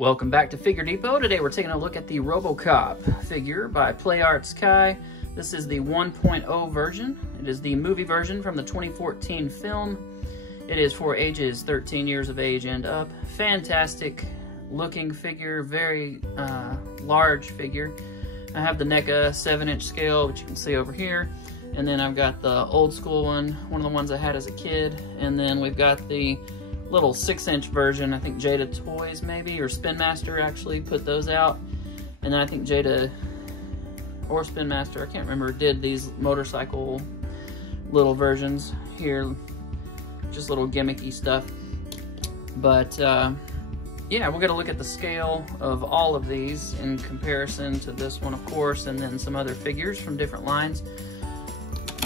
Welcome back to Figure Depot. Today we're taking a look at the RoboCop figure by PlayArts Kai. This is the 1.0 version. It is the movie version from the 2014 film. It is for ages 13 years of age and up. Fantastic looking figure, very large figure. I have the NECA 7-inch scale, which you can see over here. And then I've got the old school one of the ones I had as a kid. And then we've got the little 6-inch version. I think Jada Toys maybe, or Spin Master actually put those out. And then I think Jada or Spin Master, I can't remember, did these motorcycle little versions here. Just little gimmicky stuff. But yeah, we're gonna look at the scale of all of these in comparison to this one, of course, and then some other figures from different lines.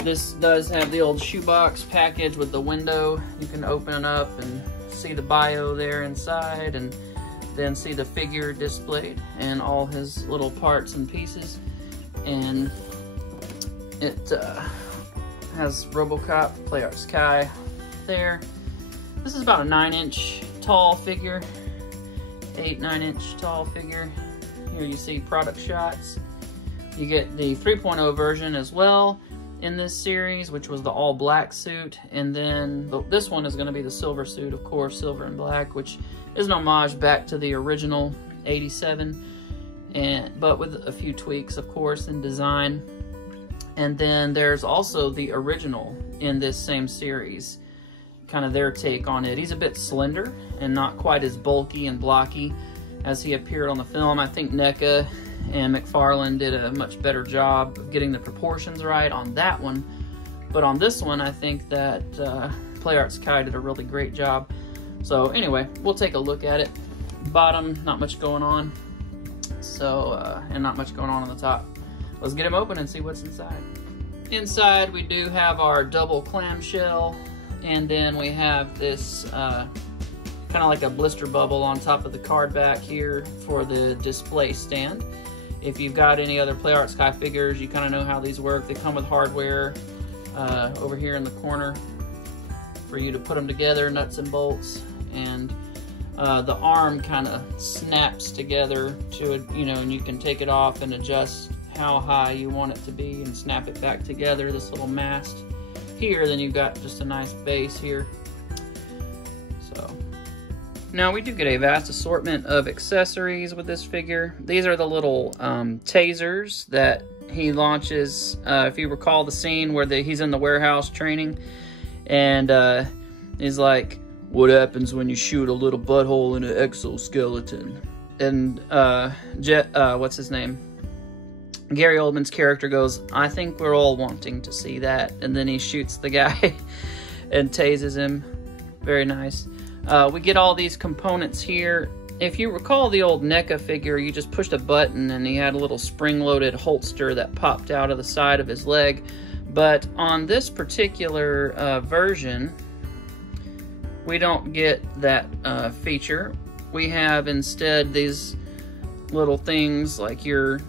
This does have the old shoebox package with the window. You can open it up and see the bio there inside, and then see the figure displayed and all his little parts and pieces. And it has RoboCop, PlayArts Kai there. This is about a 9-inch tall figure, 8-9-inch tall figure. Here you see product shots. You get the 3.0 version as well in this series, which was the all black suit, and then this one is going to be the silver suit, of course, silver and black, which is an homage back to the original 87, but with a few tweaks, of course, in design. And then there's also the original in this same series, kind of their take on it. He's a bit slender and not quite as bulky and blocky as he appeared on the film. I think NECA and McFarlane did a much better job of getting the proportions right on that one. But on this one, I think that PlayArts Kai did a really great job. So anyway, we'll take a look at it. Bottom, not much going on. So, and not much going on the top. Let's get him open and see what's inside. Inside, we do have our double clamshell, and then we have this kind of like a blister bubble on top of the card back here for the display stand. If you've got any other PlayArts Kai figures, you kind of know how these work. They come with hardware over here in the corner for you to put them together, nuts and bolts, and the arm kind of snaps together to it, you know, and you can take it off and adjust how high you want it to be and snap it back together, this little mast here. Then you've got just a nice base here. Now, we do get a vast assortment of accessories with this figure. These are the little tasers that he launches. If you recall the scene where he's in the warehouse training, and he's like, "What happens when you shoot a little butthole in an exoskeleton?" And what's his name? Gary Oldman's character goes, "I think we're all wanting to see that." And then he shoots the guy and tases him. Very nice. We get all these components here. If you recall the old NECA figure, you just pushed a button and he had a little spring-loaded holster that popped out of the side of his leg. But on this particular version, we don't get that feature. We have instead these little things like you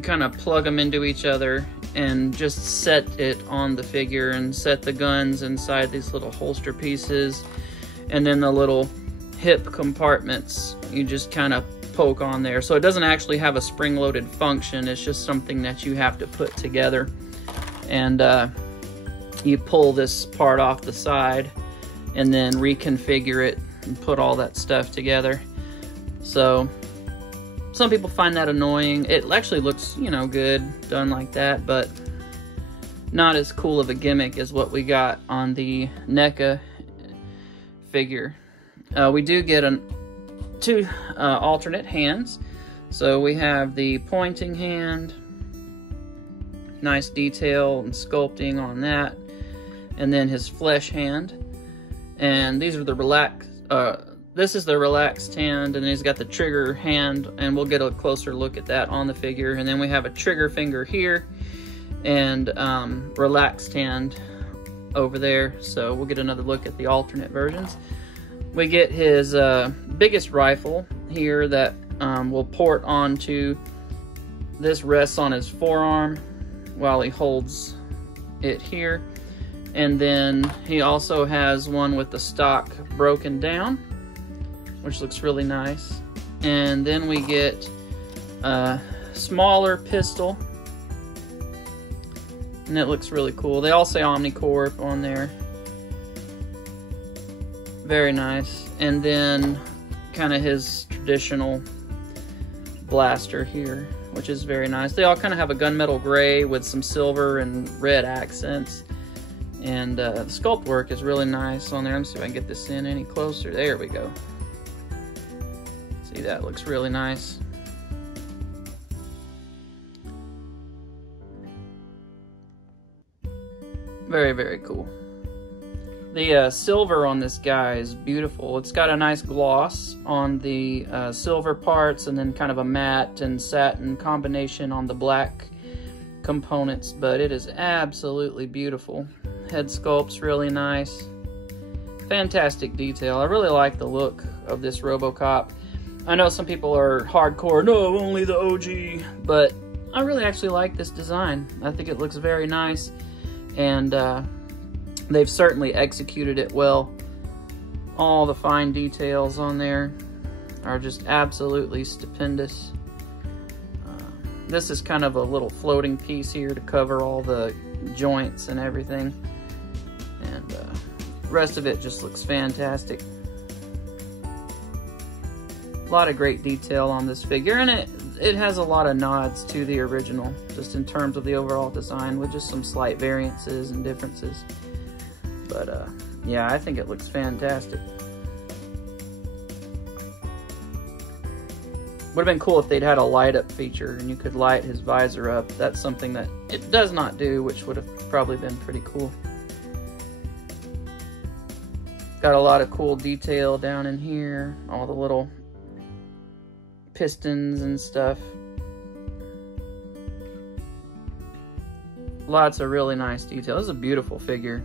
kind of plug them into each other and just set it on the figure and set the guns inside these little holster pieces. And then the little hip compartments, you just kind of poke on there. So it doesn't actually have a spring-loaded function. It's just something that you have to put together. And you pull this part off the side and then reconfigure it and put all that stuff together. So some people find that annoying. It actually looks, you know, good done like that, but not as cool of a gimmick as what we got on the NECA figure. We do get two alternate hands. So we have the pointing hand, nice detail and sculpting on that, and then his flesh hand. And these are the this is the relaxed hand, and then he's got the trigger hand, and we'll get a closer look at that on the figure. And then we have a trigger finger here, and relaxed hand over there. So we'll get another look at the alternate versions. We get his biggest rifle here that will port onto this, rests on his forearm while he holds it here. And then he also has one with the stock broken down, which looks really nice. And then we get a smaller pistol, and it looks really cool. They all say Omnicorp on there. Very nice. And then kind of his traditional blaster here, which is very nice. They all kind of have a gunmetal gray with some silver and red accents. And the sculpt work is really nice on there. Let me see if I can get this in any closer. There we go. See, that looks really nice. Very, very cool. The silver on this guy is beautiful. It's got a nice gloss on the silver parts, and then kind of a matte and satin combination on the black components, but it is absolutely beautiful. Head sculpt's really nice. Fantastic detail. I really like the look of this RoboCop. I know some people are hardcore, no, only the OG, but I really actually like this design. I think it looks very nice, and they've certainly executed it well. All the fine details on there are just absolutely stupendous. This is kind of a little floating piece here to cover all the joints and everything. And the rest of it just looks fantastic. A lot of great detail on this figure, and it has a lot of nods to the original, just in terms of the overall design, with just some slight variances and differences. But yeah, I think it looks fantastic. Would have been cool if they'd had a light up feature and you could light his visor up. That's something that it does not do, which would have probably been pretty cool. Got a lot of cool detail down in here, all the little pistons and stuff. Lots of really nice detail. This is a beautiful figure.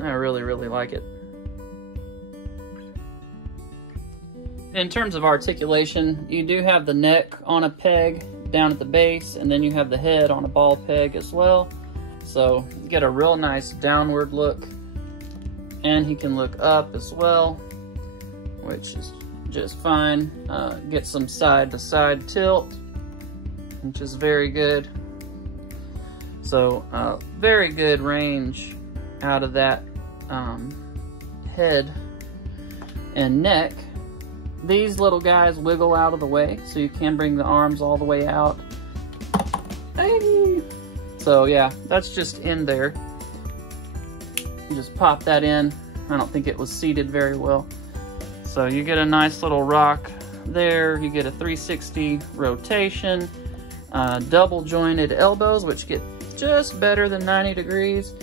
I really, really like it. In terms of articulation, you do have the neck on a peg down at the base, and then you have the head on a ball peg as well. So you get a real nice downward look, and he can look up as well, which is just fine. Get some side-to-side tilt, which is very good. So very good range out of that head and neck. These little guys wiggle out of the way, so you can bring the arms all the way out. Hey! So yeah, that's just in there. You just pop that in. I don't think it was seated very well. So you get a nice little rock there. You get a 360 rotation, double jointed elbows, which get just better than 90 degrees.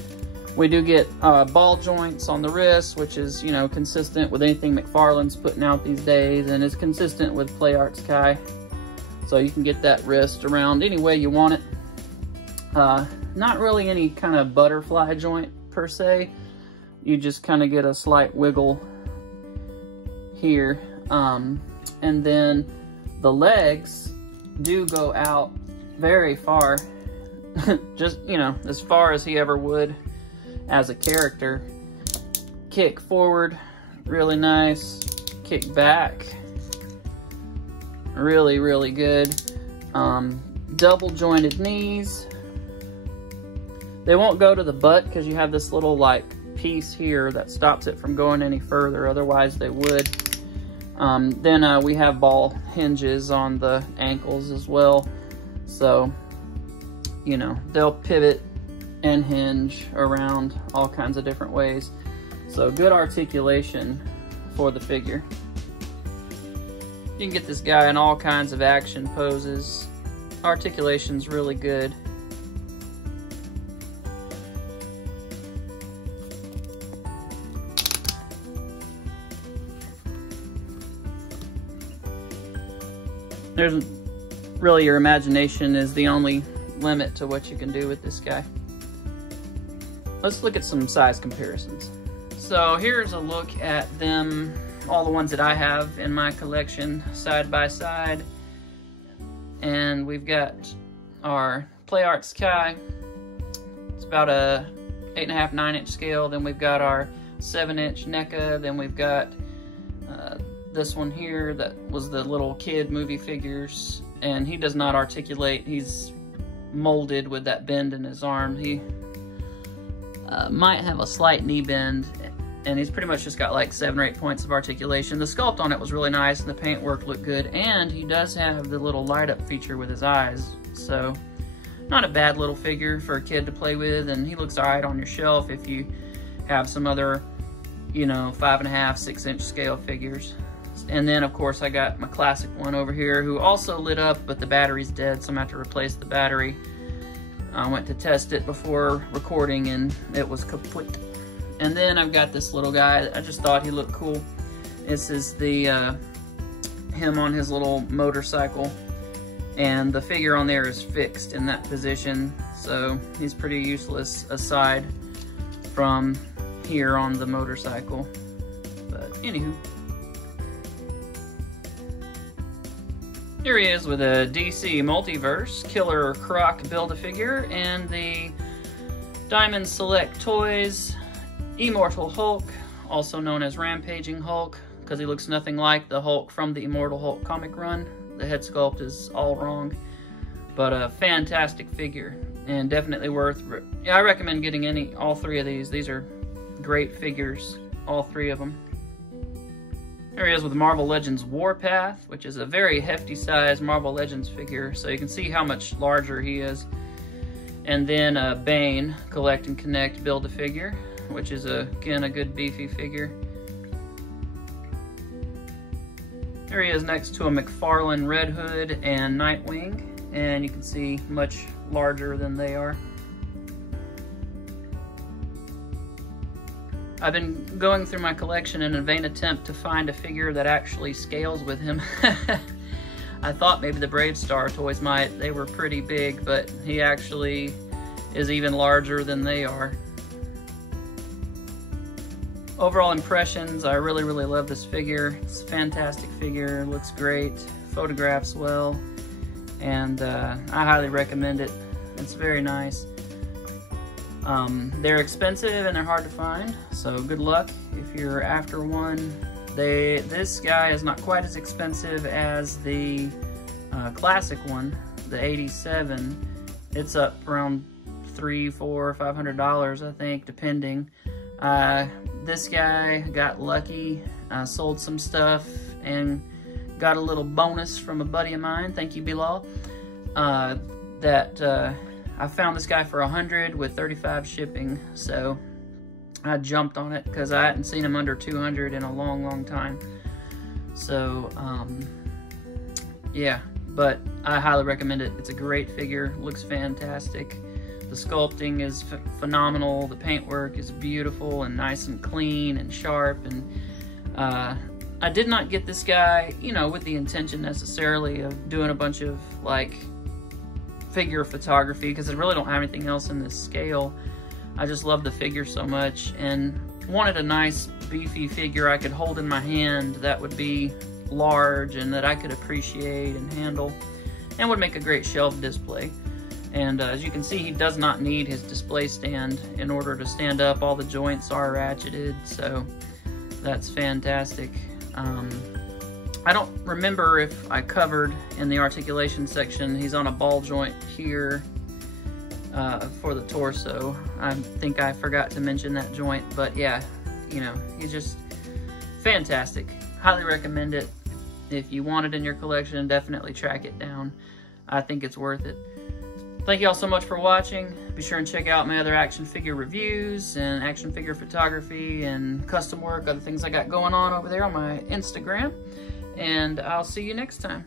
We do get ball joints on the wrist, which is, you know, consistent with anything McFarlane's putting out these days, and is consistent with PlayArt's Kai. So you can get that wrist around any way you want it. Not really any kind of butterfly joint per se. You just kind of get a slight wiggle here. And then the legs do go out very far. Just, you know, as far as he ever would as a character. Kick forward, really nice. Kick back, really, really good. Double jointed knees. They won't go to the butt because you have this little like piece here that stops it from going any further, otherwise they would. Then we have ball hinges on the ankles as well, so you know, they'll pivot and hinge around all kinds of different ways. So good articulation for the figure. You can get this guy in all kinds of action poses. Articulation's really good. There's really, your imagination is the only limit to what you can do with this guy. Let's look at some size comparisons. So here's a look at them, all the ones that I have in my collection, side by side. And we've got our PlayArt's Kai. It's about a 8.5, 9-inch scale. Then we've got our 7-inch NECA. Then we've got this one here that was the little kid movie figures, and he does not articulate. He's molded with that bend in his arm. He might have a slight knee bend, and he's pretty much just got like 7 or 8 points of articulation. The sculpt on it was really nice, and the paint work looked good, and he does have the little light up feature with his eyes, so not a bad little figure for a kid to play with, and he looks alright on your shelf if you have some other, you know, 5.5, 6 inch scale figures. And then of course I got my classic one over here who also lit up, but the battery's dead, so I'm gonna have to replace the battery. I went to test it before recording and it was kaput. And then I've got this little guy. I just thought he looked cool. This is the him on his little motorcycle, and the figure on there is fixed in that position, so he's pretty useless aside from here on the motorcycle. But anywho, here he is with a DC Multiverse Killer Croc Build-A-Figure and the Diamond Select Toys Immortal Hulk, also known as Rampaging Hulk, because he looks nothing like the Hulk from the Immortal Hulk comic run. The head sculpt is all wrong, but a fantastic figure and definitely worth. I recommend getting all 3 of these. These are great figures, all 3 of them. Here he is with Marvel Legends Warpath, which is a very hefty size Marvel Legends figure, so you can see how much larger he is. And then Bane Collect and Connect Build-A-Figure, which is again a good beefy figure. Here he is next to a McFarlane Red Hood and Nightwing, and you can see much larger than they are. I've been going through my collection in a vain attempt to find a figure that actually scales with him. I thought maybe the Brave Star toys might. They were pretty big, but he actually is even larger than they are. Overall impressions, I really love this figure. It's a fantastic figure, looks great, photographs well, and I highly recommend it. It's very nice. They're expensive and they're hard to find, so good luck if you're after one. This guy is not quite as expensive as the classic one, the 87. It's up around $300, $400, $500, I think, depending. This guy got lucky, sold some stuff, and got a little bonus from a buddy of mine, thank you Bilal, that I found this guy for $100 with $35 shipping, so I jumped on it because I hadn't seen him under $200 in a long time. So yeah, but I highly recommend it. It's a great figure, looks fantastic. The sculpting is phenomenal. The paintwork is beautiful and nice and clean and sharp. And I did not get this guy, you know, with the intention necessarily of doing a bunch of like figure photography, because I really don't have anything else in this scale. I just love the figure so much and wanted a nice beefy figure I could hold in my hand that would be large and that I could appreciate and handle and would make a great shelf display. And as you can see, he does not need his display stand in order to stand up. All the joints are ratcheted, so that's fantastic. I don't remember if I covered in the articulation section, he's on a ball joint here for the torso. I think I forgot to mention that joint, but yeah, you know, he's just fantastic. Highly recommend it. If you want it in your collection, definitely track it down. I think it's worth it. Thank you all so much for watching. Be sure and check out my other action figure reviews and action figure photography and custom work, other things I got going on over there on my Instagram. And I'll see you next time.